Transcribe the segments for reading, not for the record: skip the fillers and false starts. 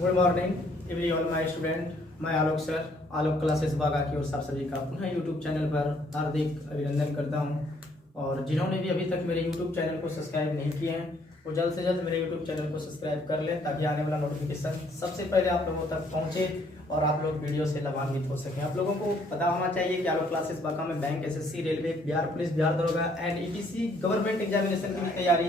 Good morning every all my student. मैं आलोक sir, आलोक classes बागा की ओर से आप सभी का पुनः यूट्यूब चैनल पर हार्दिक अभिनंदन करता हूं। और जिन्होंने भी अभी तक मेरे यूट्यूब चैनल को सब्सक्राइब नहीं किए हैं वो जल्द से जल्द मेरे यूट्यूब चैनल को सब्सक्राइब कर लें, ताकि आने वाला नोटिफिकेशन सबसे पहले आप लोगों तक पहुंचे और आप लोग वीडियो से लाभान्वित हो सकें। आप लोगों को पता होना चाहिए कि आलोक क्लासेस बागा में bank, SSC, railway, Bihar police, Bihar दरोगा एंड ईटीसी गवर्नमेंट एग्जामिनेशन की तैयारी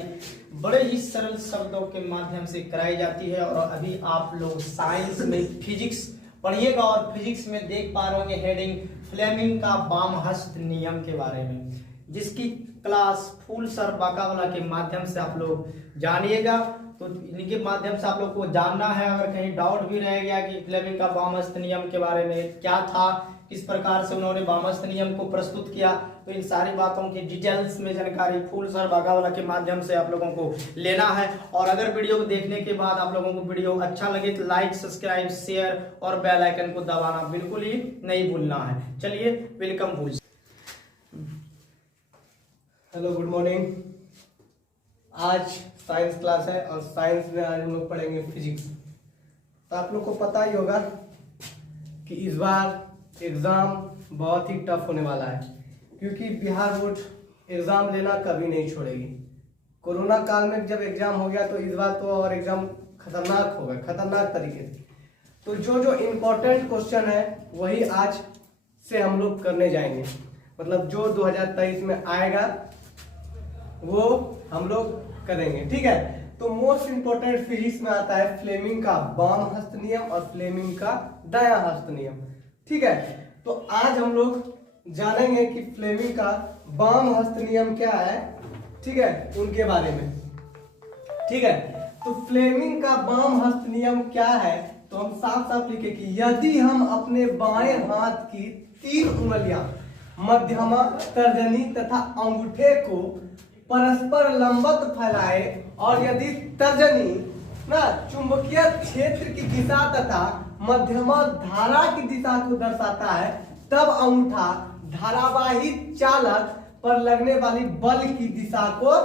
बड़े ही सरल शब्दों के माध्यम से कराई जाती है। और अभी आप लोग साइंस में फिजिक्स पढ़िएगा और फिजिक्स में देख पा रहे होंगे हेडिंग फ्लेमिंग का वामहस्त नियम के बारे में, जिसकी क्लास फुल सर बाकावाला के माध्यम से आप लोग जानिएगा। तो इनके माध्यम से आप लोग को जानना है। अगर कहीं डाउट भी रह गया कि फ्लेमिंग का वामहस्त नियम के बारे में क्या था, किस प्रकार से उन्होंने वामहस्त नियम को प्रस्तुत किया, तो इन सारी बातों की डिटेल्स में जानकारी फुल सर बाकावाला के माध्यम से आप लोगों को लेना है। और अगर वीडियो को देखने के बाद आप लोगों को वीडियो अच्छा लगे तो लाइक, सब्सक्राइब, शेयर और बेल आइकन को दबाना बिल्कुल ही नहीं भूलना है। चलिए welcome full. Hello, good morning. आज साइंस क्लास है और साइंस में आज हम लोग पढ़ेंगे फिजिक्स। तो आप लोग को पता ही होगा कि इस बार एग्ज़ाम बहुत ही टफ होने वाला है, क्योंकि बिहार बोर्ड एग्ज़ाम लेना कभी नहीं छोड़ेगी। कोरोना काल में जब एग्ज़ाम हो गया तो इस बार तो और एग्ज़ाम खतरनाक होगा, खतरनाक तरीके से। तो जो इम्पोर्टेंट क्वेश्चन है वही आज से हम लोग करने जाएंगे, मतलब जो 2023 में आएगा वो हम लोग करेंगे, ठीक है। तो मोस्ट इंपोर्टेंट फिजिक्स में आता है फ्लेमिंग का बाम हस्त नियम और फ्लेमिंग का दायां हस्त नियम, ठीक है। तो आज हम लोग जानेंगे कि फ्लेमिंग का बाम हस्त नियम क्या है, ठीक है, उनके बारे में, ठीक है। तो फ्लेमिंग का बाम हस्त नियम क्या है, तो हम साफ साफ लिखे कि यदि हम अपने बाएं हाथ की 3 उंगलियां मध्यमा, तर्जनी तथा अंगूठे को परस्पर लंबवत फैलाए और यदि तर्जनी चुंबकीय क्षेत्र की दिशा तथा मध्यमा धारा की दिशा को दर्शाता है, तब अंगूठा धारावाही चालक पर लगने वाली बल की दिशा को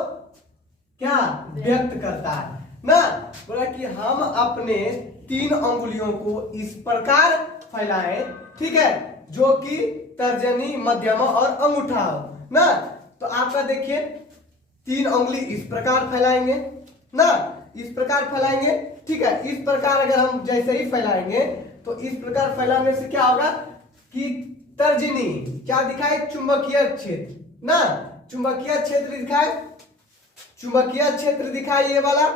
क्या व्यक्त करता है ना। बोला कि हम अपने 3 अंगुलियों को इस प्रकार फैलाएं, ठीक है, जो कि तर्जनी, मध्यमा और अंगूठा हो ना। तो आपका देखिए 3 उंगली इस प्रकार फैलाएंगे ना, इस प्रकार फैलाएंगे, ठीक है। इस प्रकार अगर हम जैसे ही फैलाएंगे तो इस प्रकार फैलाने से क्या होगा कि तर्जनी क्या दिखाए, चुंबकीय क्षेत्र ना, चुंबकीय क्षेत्र दिखाए, चुंबकीय क्षेत्र दिखाए ये वाला,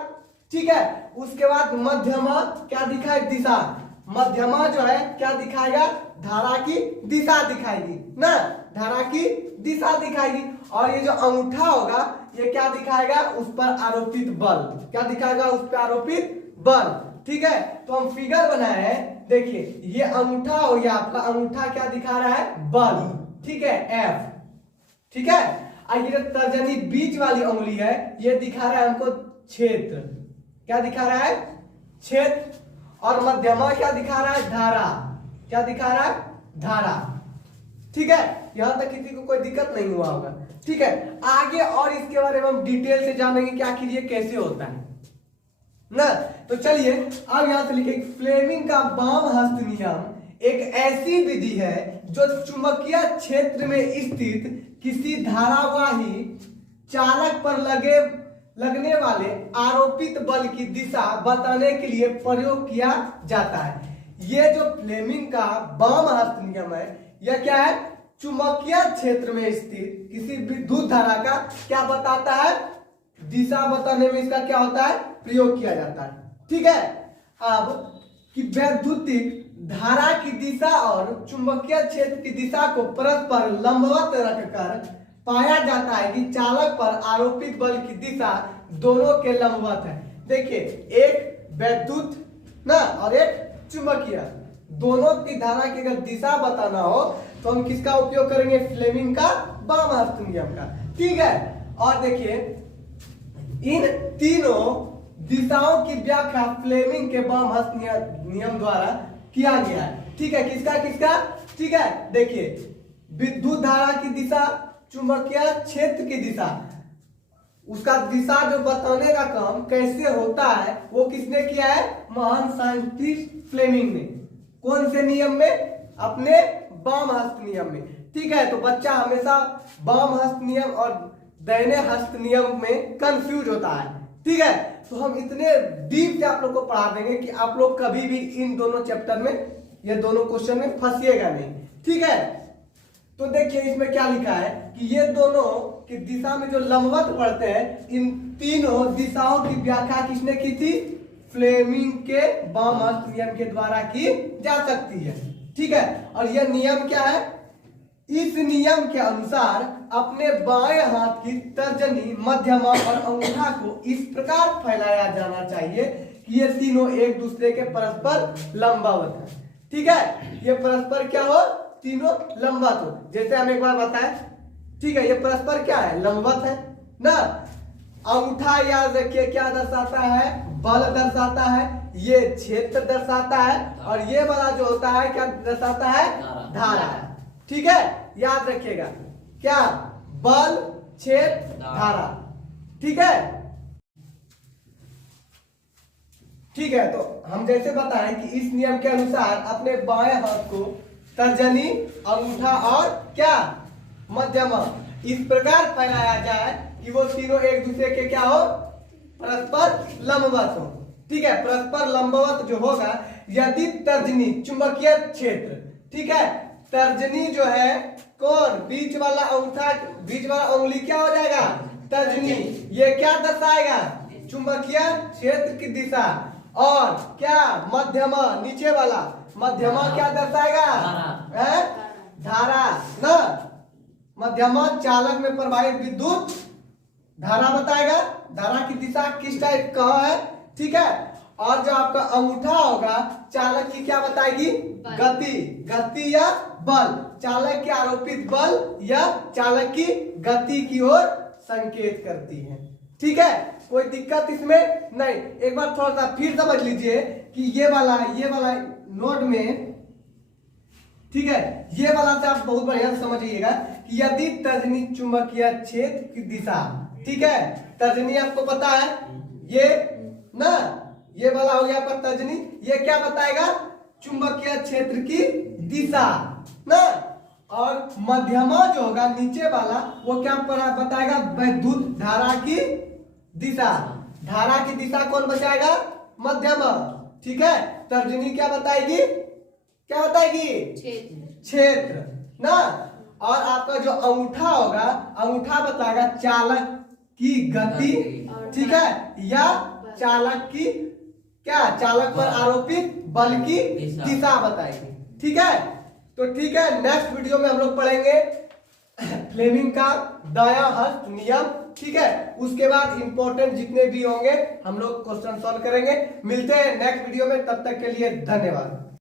ठीक है। उसके बाद मध्यमा क्या दिखाए, दिशा, मध्यमा जो है क्या दिखाएगा, धारा की दिशा दिखाएगी ना, धारा की दिशा दिखाएगी। और ये जो अंगूठा होगा ये क्या दिखाएगा, उस पर आरोपित बल, क्या दिखाएगा, उस पर आरोपित बल, ठीक है। तो हम फिगर बनाए हैं, देखिए ये अंगूठा हो गया आपका, अंगूठा क्या दिखा रहा है, बल, ठीक है, F, ठीक है। और ये तर्जनी बीच वाली उंगली है ये दिखा रहा है हमको क्षेत्र, क्या दिखा रहा है, क्षेत्र। और मध्यमा क्या दिखा रहा है, धारा, क्या दिखा रहा है, धारा, ठीक है। यहां तक किसी को कोई दिक्कत नहीं हुआ होगा, ठीक है। आगे और इसके बारे में हम डिटेल से जानेंगे कि आखिर ये कैसे होता है ना। तो चलिए अब यहां से लिखे फ्लेमिंग का बाम हस्त नियम एक ऐसी विधि है जो चुंबकीय क्षेत्र में स्थित किसी धारावाही चालक पर लगने वाले आरोपित बल की दिशा बताने के लिए प्रयोग किया जाता है। ये जो फ्लेमिंग का बाम हस्त नियम है यह क्या है, चुंबकीय क्षेत्र में स्थित किसी विद्युत धारा का क्या बताता है, दिशा बताने में इसका क्या होता है, प्रयोग किया जाता है, ठीक है। अब कि वैद्युतिक धारा की दिशा और चुंबकीय क्षेत्र की दिशा को परस्पर लंबवत रखकर पाया जाता है कि चालक पर आरोपित बल की दिशा दोनों के लंबवत है। देखिए एक वैद्युत ना और एक चुंबकीय, दोनों की धारा की अगर दिशा बताना हो तो हम किसका उपयोग करेंगे, फ्लेमिंग का बाम हस्त नियम का, ठीक है। और देखिए इन तीनों दिशाओं की व्याख्या फ्लेमिंग के बाम हस्त नियम द्वारा किया गया है, ठीक है। किसका किसका, ठीक है। देखिए विद्युत धारा की दिशा, चुंबकीय क्षेत्र की दिशा, उसका दिशा जो बताने का काम कैसे होता है वो किसने किया है, महान साइंटिस्ट फ्लेमिंग ने। कौन से नियम में? अपने वाम हस्त नियम में। ठीक है, तो बच्चा हमेशा वाम हस्त नियम और दाहिने हस्त नियम में कंफ्यूज होता है। ठीक है, तो हम इतने डीप से आप लोग को पढ़ा देंगे कि आप लोग कभी भी इन दोनों चैप्टर में, ये दोनों क्वेश्चन में फंसिएगा नहीं। ठीक है, तो देखिए इसमें क्या लिखा है कि ये दोनों की दिशा में जो लंबवत पढ़ते हैं, इन तीनों दिशाओं की व्याख्या किसने की थी? फ्लेमिंग के वाम हस्त नियम के द्वारा की जा सकती है। ठीक है, और यह नियम क्या है? इस नियम के अनुसार अपने बाएं हाथ की तर्जनी, मध्यमा और अंगूठा को इस प्रकार फैलाया जाना चाहिए कि ये तीनों एक दूसरे के परस्पर लंबवत है। ठीक है, ये परस्पर क्या हो? तीनों लंबवत हो। जैसे हम एक बार बताएं, ठीक है, ये परस्पर क्या है? लंबवत है ना। अंगूठा याद रखिए क्या दर्शाता है? बल दर्शाता है। ये क्षेत्र दर्शाता है, और ये वाला जो होता है क्या दर्शाता है? धारा। ठीक है, याद रखिएगा क्या? बल, क्षेत्र, धारा। ठीक है, ठीक है, तो हम जैसे बताएं कि इस नियम के अनुसार अपने बाएं हाथ को तर्जनी, अंगूठा और क्या? मध्यमा इस प्रकार फैलाया जाए कि वो तीनों एक दूसरे के क्या हो? परस्पर लंबवत हो। ठीक है, परस्पर लंबवत जो होगा यदि तर्जनी, चुंबकीय क्षेत्र, ठीक है, तर्जनी जो है कौन? बीच वाला अंगूठा, बीच वाला उंगली क्या हो जाएगा? तर्जनी। ये क्या दर्शाएगा? चुंबकीय क्षेत्र की दिशा। और क्या? मध्यमा, नीचे वाला मध्यमा क्या दर्शाएगा? धारा ना। मध्यमा चालक में प्रवाहित विद्युत धारा बताएगा। धारा की दिशा किस टाइप का है? ठीक है, और जो आपका अंगूठा होगा चालक की क्या बताएगी? गति। गति या बल, चालक के आरोपित बल या चालक की गति की ओर संकेत करती है। ठीक है, कोई दिक्कत इसमें नहीं। एक बार थोड़ा सा फिर समझ लीजिए कि ये वाला नोट में, ठीक है, ये वाला से आप बहुत बढ़िया से समझिएगा कि यदि तर्जनी चुंबकीय क्षेत्र की दिशा, ठीक है, तर्जनी आपको पता है ये ना, ये वाला हो गया आपका तर्जनी। ये क्या बताएगा? चुंबकीय क्षेत्र की दिशा ना। और मध्यमा जो होगा नीचे वाला, वो क्या बताएगा? विद्युत धारा की दिशा। धारा की दिशा कौन बताएगा? मध्यमा। ठीक है, तर्जनी क्या बताएगी? क्या बताएगी? क्षेत्र ना। और आपका जो अंगूठा होगा, अंगूठा बताएगा चालक की गति, ठीक है, या चालक की क्या? चालक पर आरोपित बल की दिशा बताएगी। ठीक है, तो ठीक है, नेक्स्ट वीडियो में हम लोग पढ़ेंगे फ्लेमिंग का दायां हस्त नियम। ठीक है, उसके बाद इंपॉर्टेंट जितने भी होंगे हम लोग क्वेश्चन सॉल्व करेंगे। मिलते हैं नेक्स्ट वीडियो में, तब तक के लिए धन्यवाद।